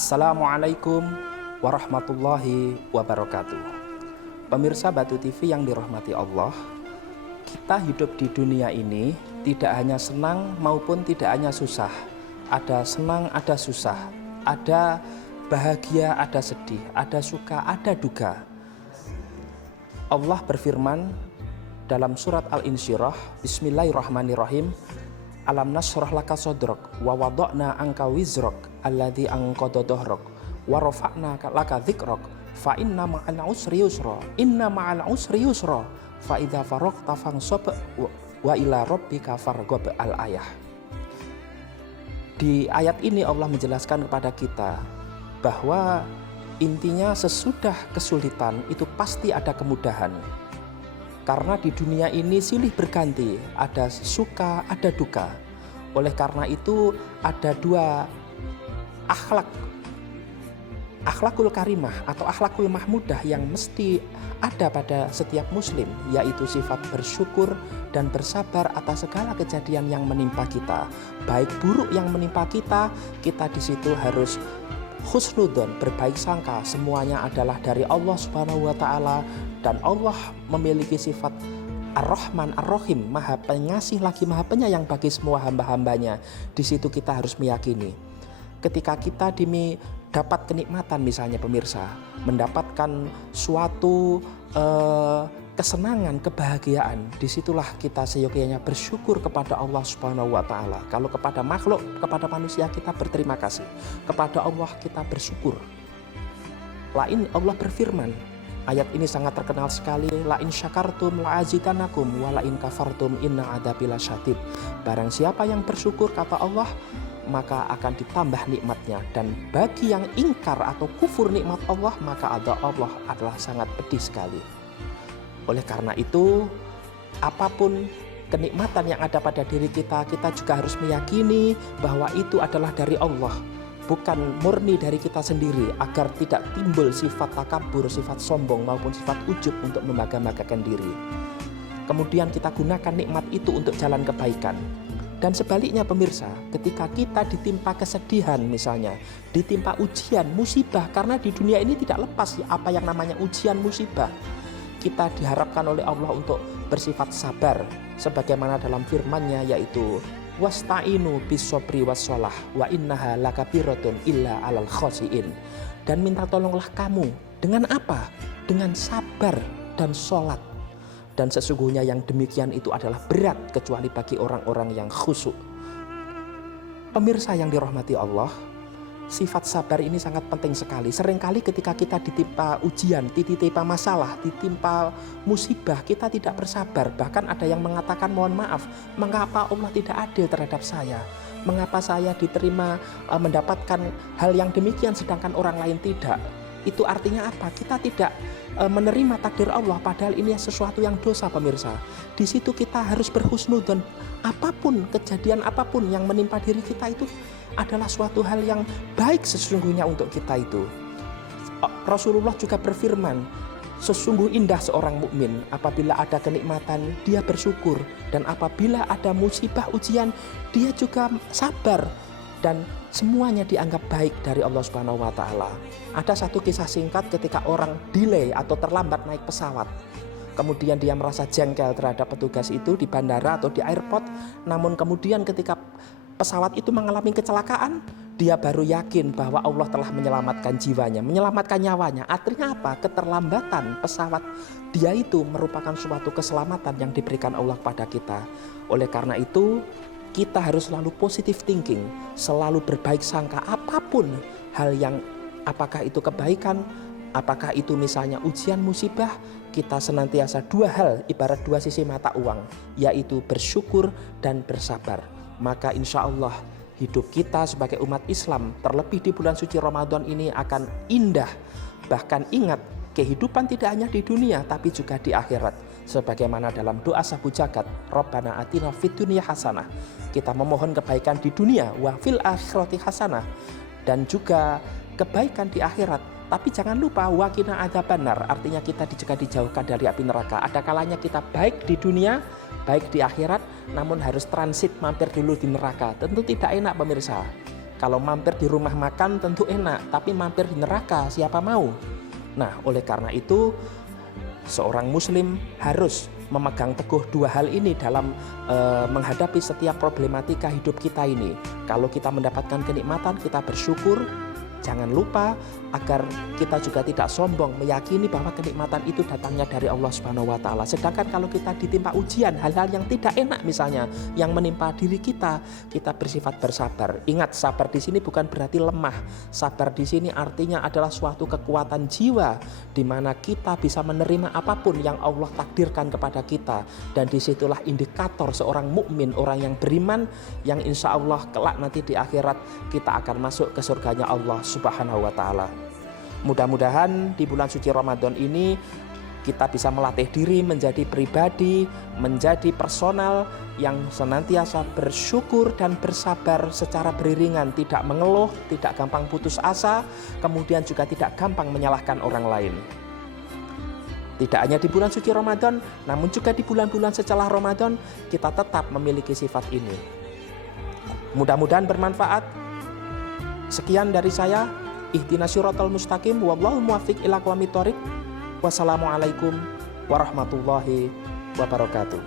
Assalamualaikum warahmatullahi wabarakatuh. Pemirsa Batu TV yang dirahmati Allah, kita hidup di dunia ini tidak hanya senang maupun tidak hanya susah. Ada senang, ada susah, ada bahagia, ada sedih, ada suka, ada duka. Allah berfirman dalam surat Al-Insyirah, Bismillahirrahmanirrahim, Alam nashrah laka sodrok wa wada'na angka wizrok alladhi angqadha dhahrak wa rafa'na laka dzikrok fa inna ma'al usri yusra fa idza faragta fansab wa ila rabbika farghab. Al-ayah. Di ayat ini Allah menjelaskan kepada kita bahwa intinya sesudah kesulitan itu pasti ada kemudahan. Karena di dunia ini silih berganti, ada suka, ada duka. Oleh karena itu ada dua akhlak, akhlakul karimah atau akhlakul mahmudah yang mesti ada pada setiap muslim, yaitu sifat bersyukur dan bersabar atas segala kejadian yang menimpa kita. Baik buruk yang menimpa kita di situ harus husnudzon, berbaik sangka, semuanya adalah dari Allah Subhanahu wa taala, dan Allah memiliki sifat Ar-Rahman Ar-Rahim, Maha Pengasih lagi Maha Penyayang bagi semua hamba-hambanya. Di situ kita harus meyakini ketika kita dapat kenikmatan, misalnya pemirsa, mendapatkan suatu kesenangan, kebahagiaan, disitulah kita seyogyanya bersyukur kepada Allah Subhanahu wa taala. Kalau kepada makhluk, kepada manusia kita berterima kasih, kepada Allah kita bersyukur. Lain Allah berfirman, ayat ini sangat terkenal sekali, la in syakartum la azidanakum wa la in kafartum inna adzabi lasyadid. Barang siapa yang bersyukur, kata Allah, maka akan ditambah nikmatnya, dan bagi yang ingkar atau kufur nikmat Allah, maka azab Allah adalah sangat pedih sekali. Oleh karena itu, apapun kenikmatan yang ada pada diri kita, kita juga harus meyakini bahwa itu adalah dari Allah, bukan murni dari kita sendiri, agar tidak timbul sifat takabur, sifat sombong maupun sifat ujub untuk membangga-banggakan diri. Kemudian kita gunakan nikmat itu untuk jalan kebaikan. Dan sebaliknya pemirsa, ketika kita ditimpa kesedihan, misalnya ditimpa ujian, musibah, karena di dunia ini tidak lepas apa yang namanya ujian, musibah, kita diharapkan oleh Allah untuk bersifat sabar, sebagaimana dalam firman-Nya, yaitu wasta'inu bis-sabri was-shalah wa innaha lakabiratun illa 'alal khashiin. Dan minta tolonglah kamu dengan apa? Dengan sabar dan sholat. Dan sesungguhnya yang demikian itu adalah berat kecuali bagi orang-orang yang khusyuk. Pemirsa yang dirahmati Allah, sifat sabar ini sangat penting sekali. Seringkali ketika kita ditimpa ujian, ditimpa masalah, ditimpa musibah, kita tidak bersabar. Bahkan ada yang mengatakan, mohon maaf, mengapa Allah tidak adil terhadap saya? Mengapa saya diterima mendapatkan hal yang demikian sedangkan orang lain tidak? Itu artinya apa? Kita tidak menerima takdir Allah, padahal ini sesuatu yang dosa, pemirsa. Di situ kita harus berhusnudzon. Apapun kejadian, apapun yang menimpa diri kita itu adalah suatu hal yang baik sesungguhnya untuk kita itu. Rasulullah juga berfirman, sesungguh indah seorang mukmin apabila ada kenikmatan dia bersyukur, dan apabila ada musibah ujian dia juga sabar, dan semuanya dianggap baik dari Allah Subhanahu wa taala. Ada satu kisah singkat ketika orang delay atau terlambat naik pesawat. Kemudian dia merasa jengkel terhadap petugas itu di bandara atau di airport. Namun kemudian ketika pesawat itu mengalami kecelakaan, dia baru yakin bahwa Allah telah menyelamatkan jiwanya, menyelamatkan nyawanya. Artinya apa? Keterlambatan pesawat dia itu merupakan suatu keselamatan yang diberikan Allah pada kita. Oleh karena itu, kita harus selalu positive thinking, selalu berbaik sangka apapun hal yang, apakah itu kebaikan, apakah itu misalnya ujian, musibah, kita senantiasa dua hal, ibarat dua sisi mata uang, yaitu bersyukur dan bersabar. Maka insya Allah hidup kita sebagai umat Islam, terlebih di bulan suci Ramadan ini, akan indah. Bahkan ingat, kehidupan tidak hanya di dunia tapi juga di akhirat. Sebagaimana dalam doa sabu jagat, Rabbana atina fid dunya hasanah, kita memohon kebaikan di dunia, wa fil akhirati hasanah, dan juga kebaikan di akhirat. Tapi jangan lupa waqina adzabannar, artinya kita juga dijauhkan dari api neraka. Ada kalanya kita baik di dunia, baik di akhirat, namun harus transit mampir dulu di neraka. Tentu tidak enak pemirsa. Kalau mampir di rumah makan tentu enak, tapi mampir di neraka siapa mau? Nah, oleh karena itu seorang muslim harus memegang teguh dua hal ini dalam menghadapi setiap problematika hidup kita ini. Kalau kita mendapatkan kenikmatan, kita bersyukur. Jangan lupa agar kita juga tidak sombong, meyakini bahwa kenikmatan itu datangnya dari Allah Subhanahu wa taala. Sedangkan kalau kita ditimpa ujian, hal-hal yang tidak enak misalnya yang menimpa diri kita, kita bersifat bersabar. Ingat, sabar di sini bukan berarti lemah. Sabar di sini artinya adalah suatu kekuatan jiwa di mana kita bisa menerima apapun yang Allah takdirkan kepada kita, dan disitulah indikator seorang mukmin, orang yang beriman, yang insya Allah kelak nanti di akhirat kita akan masuk ke surganya Allah Subhanahu wa taala. Mudah-mudahan di bulan suci Ramadan ini kita bisa melatih diri menjadi pribadi, menjadi personal yang senantiasa bersyukur dan bersabar secara beriringan, tidak mengeluh, tidak gampang putus asa, kemudian juga tidak gampang menyalahkan orang lain. Tidak hanya di bulan suci Ramadan, namun juga di bulan-bulan setelah Ramadan kita tetap memiliki sifat ini. Mudah-mudahan bermanfaat. Sekian dari saya, ihdinas siratal mustaqim, wallahu muwaffiq ila aqwamit thoriq. Wassalamualaikum warahmatullahi wabarakatuh.